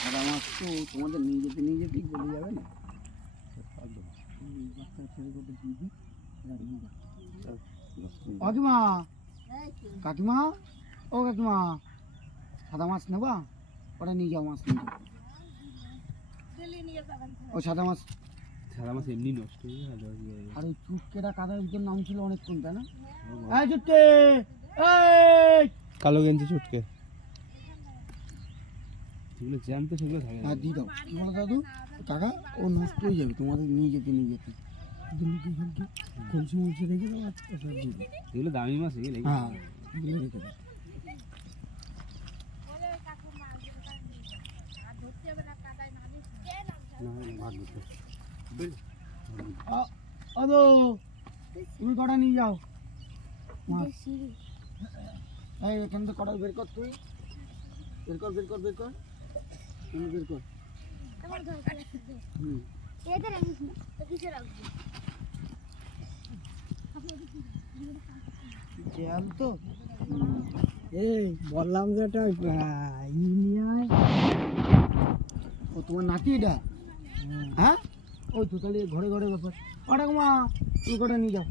সাদা মাছ তো তোমাদের নিয়ে যেতেই গলে যাবে না। কাকিমা কাকিমা ও কাকিমা সাদা মাছ নেবা? ওটা নিয়ে যাও, মাছ নিয়ে যাও। ও সাদা মাছ এমনি নষ্ট হয়ে গেল। আর ওই চুটকেটা কাদার ভিতর নাম ছিল অনেকক্ষণ, তাই না? কালো গেঞ্জি চুটকে যেগুলো জ্যান্ত সেগুলো থাকে। হ্যাঁ দিয়ে দাও। কি বলো দাদু কাকা, ও নষ্ট হয়ে যাবে তোমাদের নিয়ে যেতে কলসি মলসি রেখে দাও। এগুলো দামি মাছ এগুলো। হ্যাঁ এগুলো রেখে দাও। তুমি কটা নিয়ে যাও। এই এখান থেকে কটা বের কর, তুই বের কর বের কর বের কর বের কর। তো এই বললাম যে এটা ও তোমার নাতি এটা? হ্যাঁ ওই তো তাহলে ঘরে ঘরে ব্যাপার। কটা মা তুমি কটা নিয়ে যাও।